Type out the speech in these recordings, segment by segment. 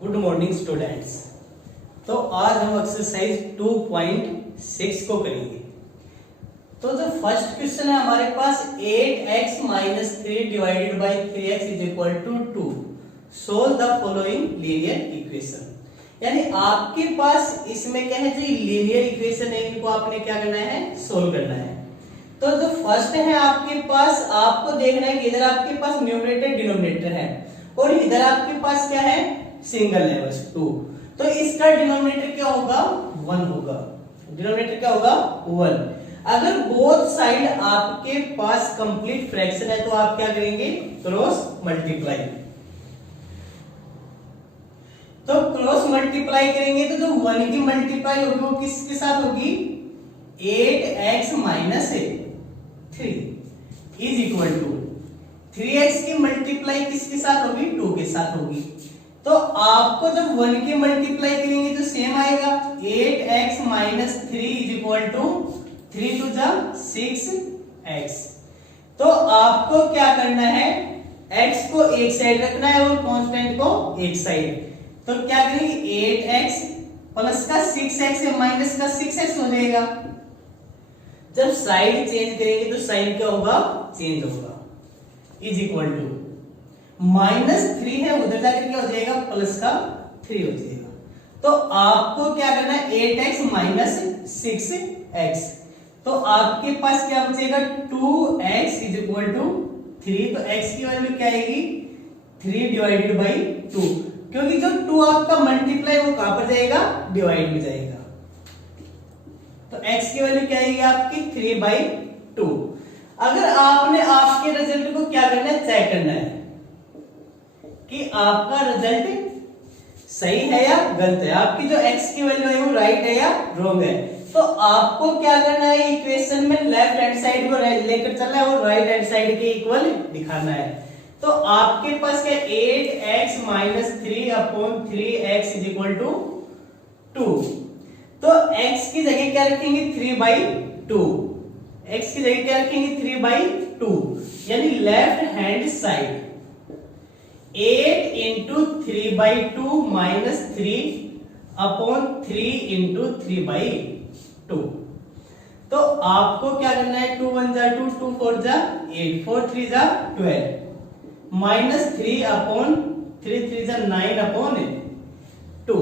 Good morning students. तो आज हम एक्सरसाइज 2.6 को करेंगे। तो जो फर्स्ट क्वेश्चन है हमारे पास 8x minus 3 divided by 3x is equal to 2। Solve the following linear equation. यानी आपके पास इसमें क्या है, जो लीनियर इक्वेशन है इनको आपने क्या करना है, सोल्व करना है। तो जो फर्स्ट है आपके पास, आपको देखना है कि इधर आपके पास न्यूमरेटर डिनोमिनेटर है और इधर आपके पास क्या है, सिंगल है बस 2। तो इसका डिनोमिनेटर क्या होगा, 1 होगा। डिनोमिनेटर क्या होगा, 1। अगर बोथ साइड आपके पास कंप्लीट फ्रैक्शन है तो आप क्या करेंगे, क्रॉस मल्टीप्लाई। तो क्रॉस मल्टीप्लाई करेंगे तो जो 1 की मल्टीप्लाई होगी वो किसके साथ होगी, 8x minus 3 is equal to 3x की मल्टीप्लाई किसके साथ होगी, 2 के साथ होगी। तो आपको जब 1 की मल्टीप्लाई करेंगे तो सेम आएगा, 8x minus 3 is equal to 3 two जा 6x। तो आपको क्या करना है, x को एक साइड रखना है और कांस्टेंट को एक साइड। तो क्या करेंगे, 8x प्लस का 6x है माइनस का 6x हो जाएगा। जब साइड चेंज करेंगे तो साइन क्या होगा, चेंज होगा। इज इक्वल टू -3 है, उधर जाकर क्या हो जाएगा, प्लस का 3 हो जाएगा। तो आपको क्या करना है, 8x माइनस 6x। तो आपके पास क्या बचेगा, 2x इज इक्वल टू 3। तो x की वैल्यू क्या आएगी, 3 डिवाइडेड बाई 2, क्योंकि जो 2 आपका मल्टीप्लाई वो कहां पर जाएगा, डिवाइड में जाएगा। तो x की वैल्यू क्या आएगी आपकी, 3/2। अगर आपने आपके रिजल्ट को क्या करना है, चेक करना है कि आपका रिजल्ट सही है या गलत है, आपकी जो x की वैल्यू है वो राइट है या रॉन्ग है। तो आपको क्या करना है, इक्वेशन में लेफ्ट हैंड साइड को लेकर चलना है और राइट हैंड साइड के इक्वल दिखाना है। तो आपके पास क्या, 8x minus 3 upon 3x is equal to 2। तो x की जगह क्या रखेंगे, 3/2। x की जगह क्या रखेंगे, 3/2। यानी left hand side 8 into 3/2 minus 3 upon 3 into 3/2। तो आपको क्या करना है, 2 1 जा 2, 2 4 जा 8, 4 3 जा 12 माइनस 3 अपॉन 3 3 जा 9 अपॉन 2।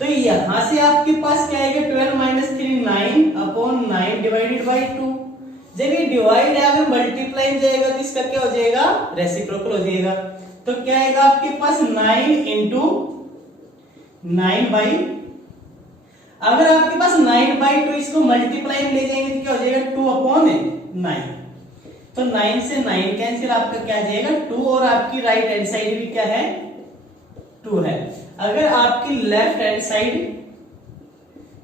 तो यहां से आपके पास क्या आएगा, 12 माइनस 3 9 अपॉन 9 डिवाइडेड बाई 2। जब ये डिवाइड है, अगर मल्टीप्लाई जाएगा तो इसका क्या हो जाएगा, रेसिप्रोकल हो जाएगा। तो क्या आएगा आपके पास, 9 इंटू 9 अगर आपके पास 9/2 इसको मल्टीप्लाई में ले जाएंगे तो क्या हो जाएगा, 2 अपॉन 9। तो 9 से 9 कैंसिल, आपका क्या आ जाएगा 2, और आपकी राइट हैंड साइड भी क्या है, 2 है। अगर आपकी left hand side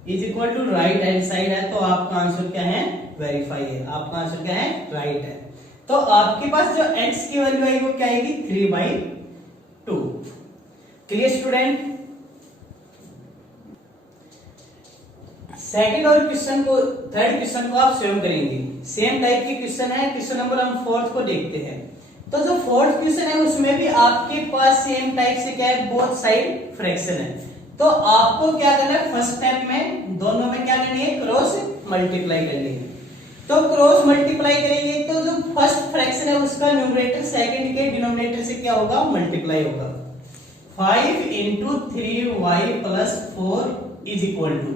is equal to right hand side है तो आपका आंसर क्या है, वेरीफाई है, आपका आंसर क्या है, राइट है। तो आपके पास जो x की वैल्यू आएगी वो क्या आएगी, 3/2। Clear student. सेकंड और क्वेश्चन को, थर्ड क्वेश्चन को आप स्वयं करेंगे। सेम टाइप की क्वेश्चन है। क्वेश्चन नंबर हम फोर्थ को देखते हैं। तो जो फोर्थ क्वेश्चन है उसमें भी आपके पास सेम टाइप से क्या है, बोथ साइड फ्रैक्शन है। तो आपको क्या करना है, फर्स्ट स्टेप में दोनों में क्या करनी है, क्रॉस मल्टीप्लाई करनी है। तो क्रॉस मल्टीप्लाई करेंगे तो जो फर्स्ट फ्रैक्शन है उसका न्यूमरेटर सेकंड के डिनोमिनेटर से क्या होगा, मल्टीप्लाई होगा। 5 into 3y plus 4 is equal to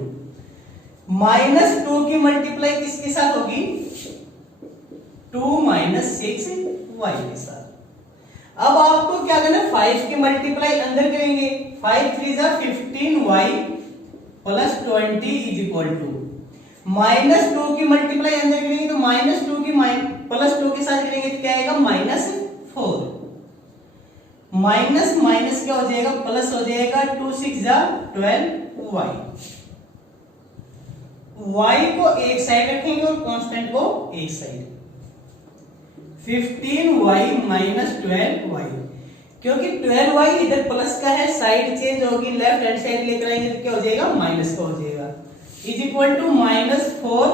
-2 की मल्टीप्लाई किसके साथ होगी, 2 माइनस 6y के साथ। अब आपको क्या करना है, 5 की मल्टीप्लाई अंदर करेंगे, 5 3 जा 15y plus 20 is equal to -2 की मल्टीप्लाई अंदर करेंगे तो -2 की प्लस 2 के साथ करेंगे तो क्या आएगा, -4। माइनस माइनस क्या हो जाएगा, प्लस हो जाएगा, 2 6 जा 12y। y को एक साइड रखेंगे और कांस्टेंट को एक साइड, 15y माइनस 12y। क्योंकि 12y इधर प्लस का है, साइड चेंज होगी, लेफ्ट हैंड साइड लेकर आएंगे तो क्या हो जाएगा, माइनस का हो जाएगा। इज इक्वल टू -4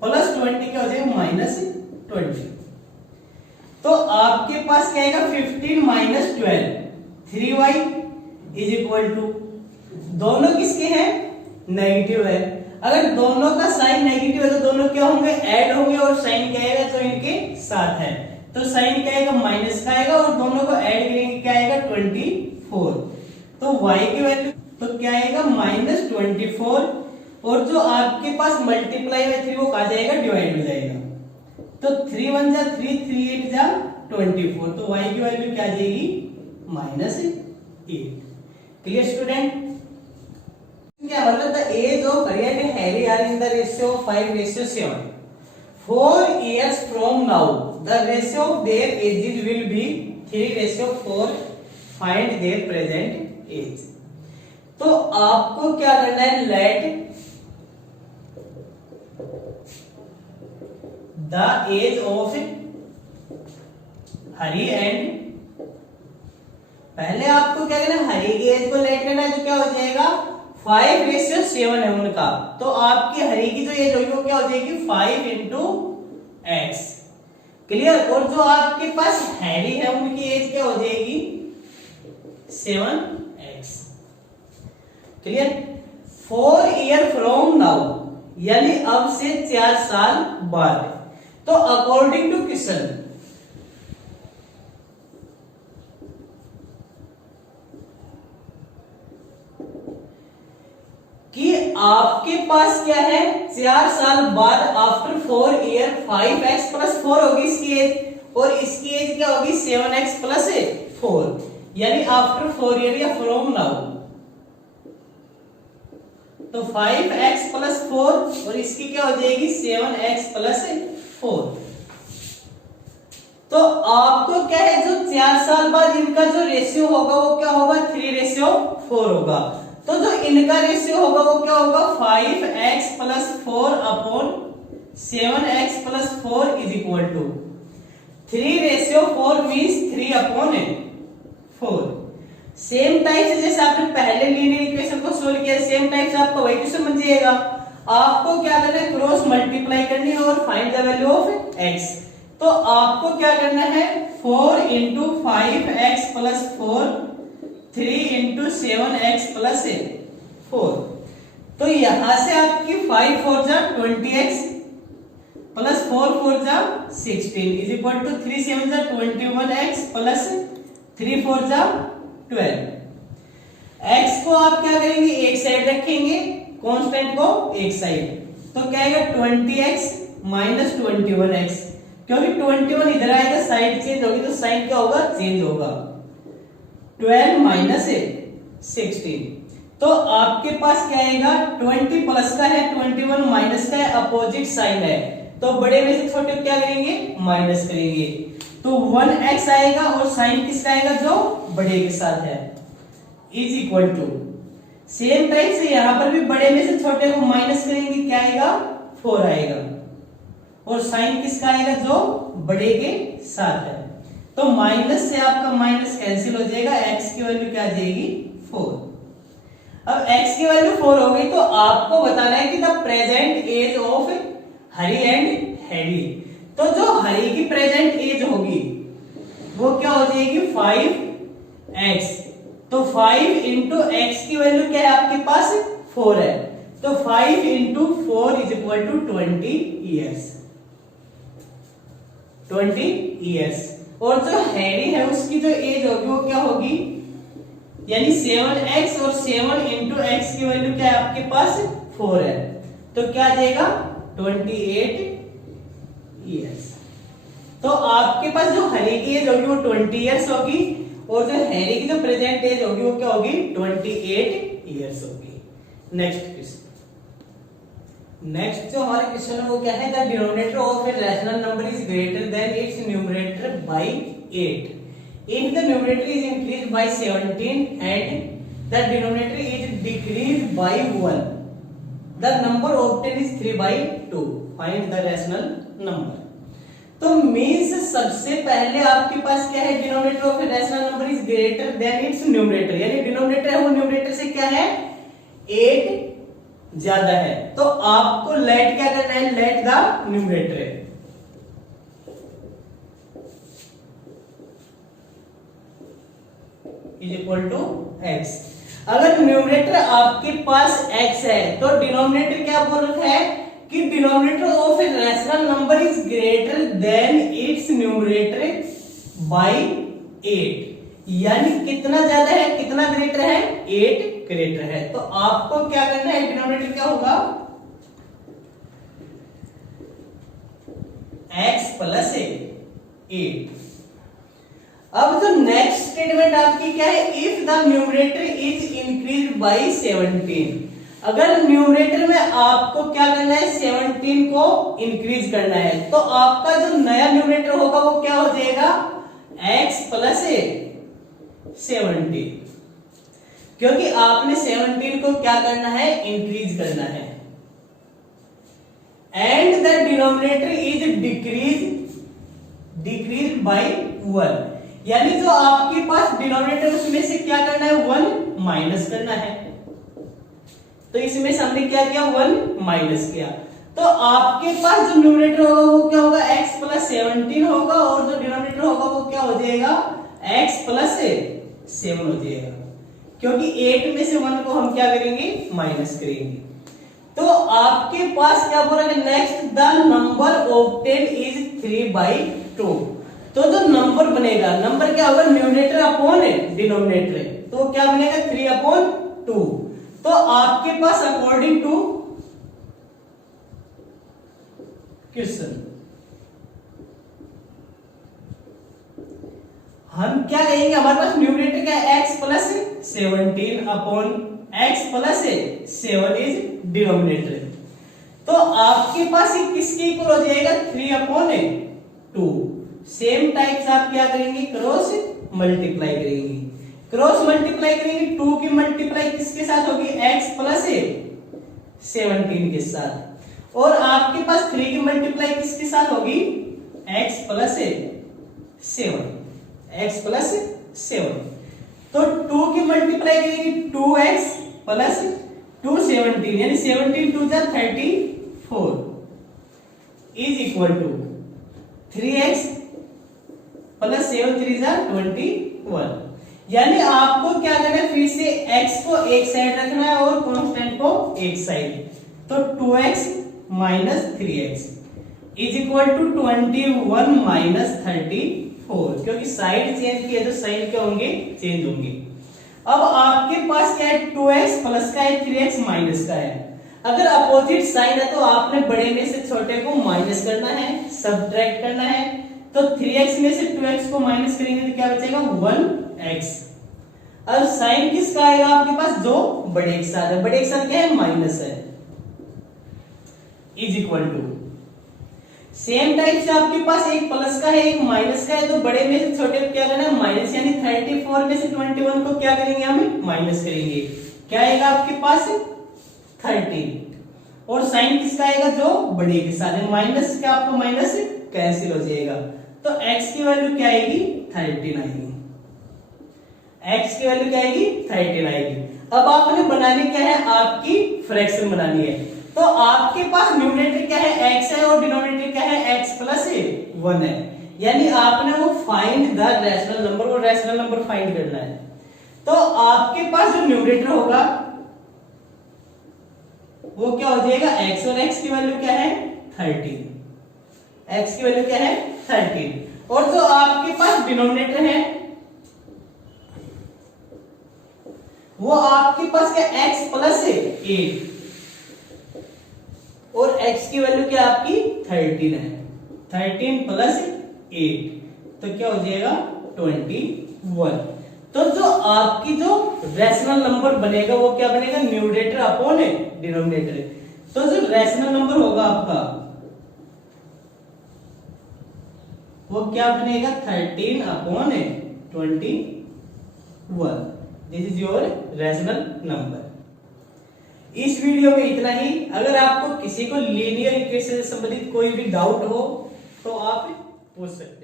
प्लस 20 क्या हो जाएगा, -20। तो आपके पास क्या आएगा, 15 minus 12 3y is equal to, दोनों किसके हैं, नेगेटिव है। अगर दोनों का साइन नेगेटिव है तो दोनों क्या होंगे, ऐड होंगे, और साइन क्या आएगा, तो इनके साथ है, तो साइन क्या आएगा, माइनस का आएगा, और दोनों को ऐड करेंगे क्या आएगा, 24। तो y की वैल्यू तो क्या आएगा, -24, और जो आपके पास मल्टीप्लाई बाय 3 वो कहा जाएगा, डिवाइड हो जाएगा। तो 3 1 जा 3, 3 8 जा 24, तो y की वैल्यू क्या आ जाएगी, -8। Clear student? क्या मतलब, the age of Hari and Harry are in the ratio 5:7। 4 years from now the ratio of their ages will be 3:4. Find their present age। तो आपको क्या करना है, let the age of Hari and, पहले आपको क्या करना है, हरी की एज को लेट करना है, तो क्या हो जाएगा, 5:7 है उनका, तो आपकी हरी की जो एज होगी वो क्या हो जाएगी, 5 into x। क्लियर? और जो आपके पास हैरी है उनकी एज क्या हो जाएगी, 7x। Clear? 4 year from now, यानी अब से 4 साल बाद। तो अकॉर्डिंग टू क्वेश्चन, कि आपके पास क्या है, 4 साल बाद, आफ्टर 4 year 5x + 4 होगी इसकी एज, और इसकी एज क्या होगी, 7x + 4, यानी आफ्टर 4 year या फ्रॉम नाउ, तो 5x + 4, और इसकी क्या हो जाएगी, 7x + 4। तो आपको क्या है, जो 4 साल बाद इनका जो रेशियो होगा वो क्या होगा, 3:4 होगा। तो जो इनका रेशियो होगा वो क्या होगा, 5x + 4 upon 7x + 4 is equal to 3:4 means 3/4। Same type से जैसे आपने पहले लीनियर इक्वेशन को सोल्व किया, सेम टाइप से आपका वही क्वेश्चन बन जाएगा। आपको क्या करना है, क्रॉस मल्टीप्लाई करनी है और find the value of x। तो आपको क्या करना है, 4 × 5x + 4, 3 × 7x + 4। तो यहां से आपकी 5 4 जा 20x + 4 4 जा 16 इज इक्वल टू 3 7 जा 21x + 3 4 जा 12। x को आप क्या करेंगे, एक साइड रखेंगे, कांस्टेंट को एक साइड, तो क्या आएगा, 20x - 21x, क्योंकि 21 इधर आएगा, साइड चेंज होगी तो साइन क्या होगा, चेंज होगा। 12 - 16, तो आपके पास क्या आएगा, 20 प्लस का है, 21 माइनस का है, अपोजिट साइन है, तो बड़े में से छोटे क्या करेंगे, माइनस करेंगे, तो 1x आएगा, और साइन किसका आएगा, जो बड़े के साथ है, is equal to, same type से यहां पर भी बड़े में से छोटे को माइनस करेंगे, क्या आएगा, 4 आएगा, और साइन किसका आएगा, जो बड़े के साथ है, तो माइनस से आपका माइनस कैंसिल हो जाएगा, x की वैल्यू क्या आ जाएगी, 4। अब x की वैल्यू 4 हो गई, तो आपको बताना है कि the present age of Hari and Harry. तो जो हरी की प्रेजेंट एज होगी वो क्या हो जाएगी, 5x, तो 5 × x की वैल्यू क्या है आपके पास, 4 है, तो 5 × 4 is equal to 20 years। 20 years। और जो हैरी है उसकी जो एज होगी वो क्या होगी, यानी 7x, और 7 × x की वैल्यू क्या है आपके पास, 4 है, तो क्या आ जाएगा, 28 years। तो आपके पास जो हरी की एज होगी वो 20 years होगी, और जो हैरी की जो प्रेजेंट एज होगी वो क्या होगी, 28 years होगी। नेक्स्ट क्वेश्चन, नेक्स्ट जो हमारे क्वेश्चन है वो क्या है, the denominator of a rational number is greater than it's numerator bye 8 if the numerator is increased by 17 and the denominator is decreased by 1, the number obtained is 3/2। find the rational number। तो means सबसे पहले आपके पास क्या है, denominator of a rational number is greater than it's numerator, यानी denominator है वो न्यूमरेटर से क्या है, 8 ज्यादा है, तो आपको लेट क्या करना है, let the numerator is equal to x। अगर न्यूमरेटर आपके पास x है तो डिनोमिनेटर क्या बोल रखा है कि denominator of a rational number is greater than it's numerator bye 8। यानी कितना ज्यादा है, कितना ग्रेटर है, 8 ग्रेटर है। तो आपको क्या करना है, डिनोमिनेटर क्या होगा x प्लस 8। अब जो नेक्स्ट स्टेटमेंट आपकी क्या है, if the numerator is increased by 17। अगर न्यूमरेटर में आपको क्या करना है, 17 को इंक्रीज करना है, तो आपका जो नया न्यूमरेटर होगा वो क्या हो जाएगा, x प्लस 17, क्योंकि आपने 17 को क्या करना है, इंक्रीज करना है। And the denominator is decrease by 1। यानी जो आपके पास डिनोमिनेटर उसमें से क्या करना है, 1 माइनस करना है। तो इसमें से हमने क्या किया, 1 माइनस किया। तो आपके पास जो न्यूमरेटर होगा वो क्या होगा, x प्लस 17 होगा, और जो डिनोमिनेटर होगा वो क्या हो जाएगा, x प्लस 7 हो जाएगा, क्योंकि 8 में से 1 को हम क्या करेंगे, माइनस करेंगे। तो आपके पास क्या बोल रहा है, next the number obtain is 3/2। तो जो नंबर बनेगा, नंबर क्या होगा, न्यूमरेटर अपॉन डिनोमिनेटर, तो क्या बनेगा 3/2। तो आपके पास अकॉर्डिंग टू क्वेश्चन हम क्या कहेंगे, हमारे पास न्यूमरेटर क्या है, x plus 17 upon x plus 7 is denominator. तो आपके पास ये किसके इक्वल हो जाएगा, 3/2। सेम टाइप्स आप क्या करेंगे, क्रॉस मल्टीप्लाई करेंगे। क्रॉस मल्टीप्लाई करेंगे, 2 की मल्टीप्लाई किसके साथ होगी, x प्लस 17 के साथ, और आपके पास 3 की मल्टीप्लाई किसके साथ होगी, x प्लस 7, x प्लस 7। तो 2 की मल्टीप्लाई करेंगे, 2x प्लस 2 17, यानी 17 2 जा 34 is equal to 3x plus 7 3 जा 21। यानी आपको क्या करना है, फिर से x को एक साइड रखना है और कांस्टेंट को एक साइड। तो 2x minus 3x is equal to 21 minus 34, क्योंकि साइड चेंज किया तो साइन क्या होंगे, चेंज होंगे। अब आपके पास क्या है, 2x प्लस का है, 3x माइनस का है। अगर अपोजिट साइन है तो आपने बड़े में से छोटे को माइनस करना है, सब्ट्रैक्ट करना है। तो 3x में से 2x को माइनस करेंगे तो क्या बचेगा, 1x। अब साइन किसका आएगा आपके पास, जो बड़े के साथ है, बड़े के साथ क्या है, माइनस है, is equal to same type से आपके पास एक प्लस का है, एक माइनस का है, तो बड़े में से छोटे को क्या करना है, माइनस, यानी 34 में से 21 को क्या करेंगे, हम माइनस करेंगे। क्या आएगा आपके पास, 13, और साइन किसका आएगा, जो बड़े के साथ है, माइनस का आपको माइनस कैंसिल हो जाएगा। तो x की वैल्यू क्या आएगी, 13 आएगी। x की वैल्यू क्या आएगी, 13 आएगी। अब आपने बनानी क्या है, आपकी फ्रैक्शन बनानी है। तो आपके पास न्यूमरेटर क्या है, x है, और डिनोमिनेटर क्या है, x प्लस 1 है। यानी आपने वो फाइंड द रैशनल नंबर, वो रैशनल नंबर फाइंड करना है। तो आपके पास जो न्यूमरेटर होगा वो क्या हो जाएगा, x, और x की वैल्यू क्या है, 13। x की वैल्यू क्या है, 13। और जो आपके पास डिनोमिनेटर है वो आपके पास क्या, x प्लस 8, और x की वैल्यू क्या आपकी 13 है। 13 प्लस 8 तो क्या हो जाएगा, 21। तो जो आपकी जो रैशनल नंबर बनेगा वो क्या बनेगा, न्यूमरेटर अपॉन डिनोमिनेटर। तो जो रैशनल नंबर होगा आपका वो क्या बनेगा, 13 upon 21। This is your rational number. इस वीडियो में इतना ही। अगर आपको किसी को लीनियर इक्वेशन से संबंधित कोई भी डाउट हो तो आप पूछ सकते हैं।